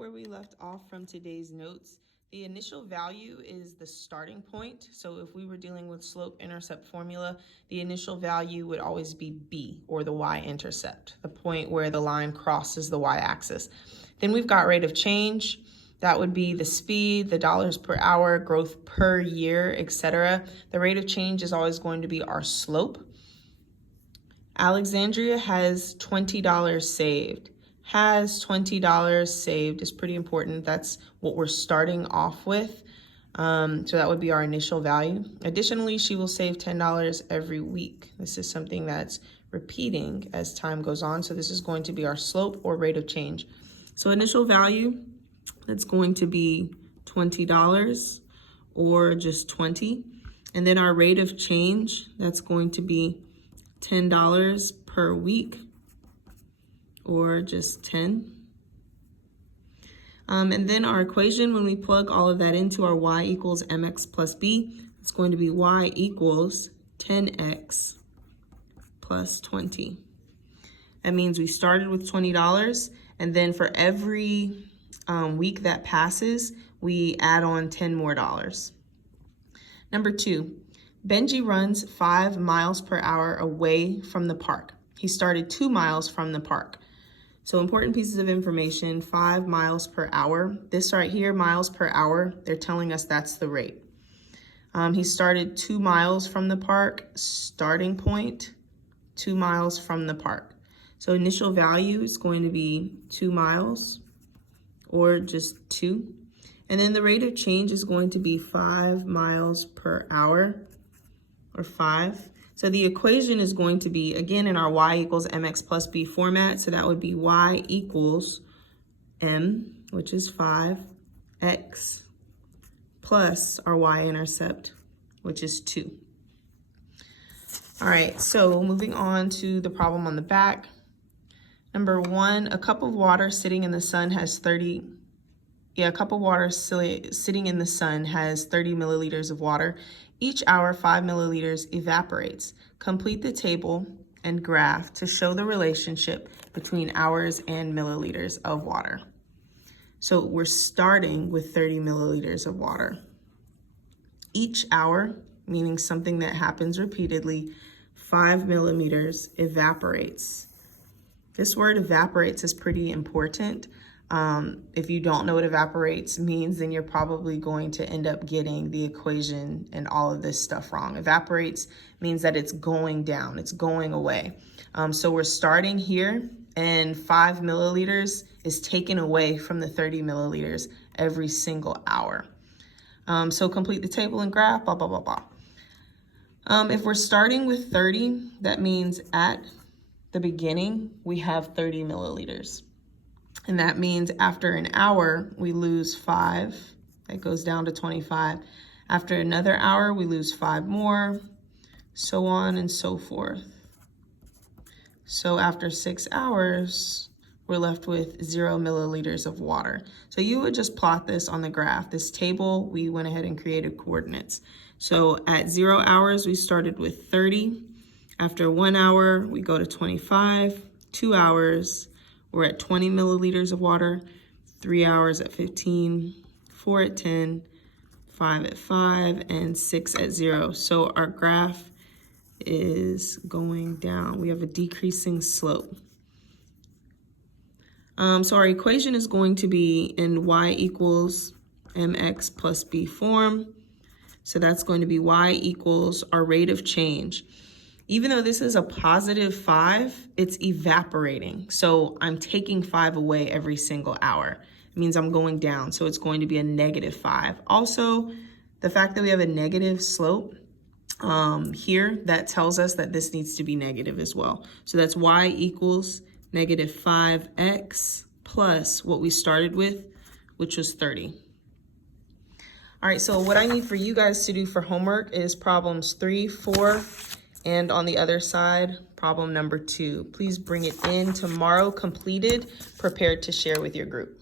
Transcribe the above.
where we left off from today's notes. The initial value is the starting point. So if we were dealing with slope-intercept formula, the initial value would always be b, or the y-intercept, the point where the line crosses the y-axis. Then we've got rate of change. That would be the speed, the dollars per hour, growth per year, etc. The rate of change is always going to be our slope. Alexandria has $20 saved. Has $20 saved is pretty important. That's what we're starting off with. So that would be our initial value. Additionally, she will save $10 every week. This is something that's repeating as time goes on. So this is going to be our slope or rate of change. So initial value, that's going to be $20 or just 20. And then our rate of change, that's going to be $10 per week or just 10. And then our equation, when we plug all of that into our y equals mx plus b, it's going to be y equals 10x plus 20. That means we started with $20, and then for every week that passes, we add on $10 more. Number 2, Benji runs 5 miles per hour away from the park. He started 2 miles from the park. So important pieces of information, 5 miles per hour. This right here, miles per hour, they're telling us that's the rate. He started 2 miles from the park, starting point, 2 miles from the park. So initial value is going to be 2 miles or just 2. And then the rate of change is going to be 5 miles per hour or 5. So the equation is going to be, again, in our y equals mx plus b format. So that would be y equals m, which is 5x, plus our y-intercept, which is 2. All right, so moving on to the problem on the back. Number 1, a cup of water sitting in the sun has 30 milliliters of water. Each hour, 5 milliliters evaporates. Complete the table and graph to show the relationship between hours and milliliters of water. So we're starting with 30 milliliters of water. Each hour, meaning something that happens repeatedly, 5 milliliters evaporates. This word evaporates is pretty important. If you don't know what evaporates means, then you're probably going to end up getting the equation and all of this stuff wrong. Evaporates means that it's going down, it's going away. So we're starting here, and 5 milliliters is taken away from the 30 milliliters every single hour. So complete the table and graph, blah, blah, blah, blah. If we're starting with 30, that means at the beginning, we have 30 milliliters. And that means after an hour, we lose 5. That goes down to 25. After another hour, we lose 5 more, so on and so forth. So after 6 hours, we're left with 0 milliliters of water. So you would just plot this on the graph. This table, we went ahead and created coordinates. So at 0 hours, we started with 30. After 1 hour, we go to 25. 2 hours, we're at 20 milliliters of water. 3 hours at 15, 4 at 10, 5 at 5, and 6 at 0. So our graph is going down. We have a decreasing slope. So our equation is going to be in y equals mx plus b form. So that's going to be y equals our rate of change. Even though this is a positive 5, it's evaporating. So I'm taking 5 away every single hour. It means I'm going down, so it's going to be a negative 5. Also, the fact that we have a negative slope here, that tells us that this needs to be negative as well. So that's y equals negative 5x plus what we started with, which was 30. All right, so what I need for you guys to do for homework is problems 3, 4, and on the other side, problem number 2. Please bring it in tomorrow completed, prepared to share with your group.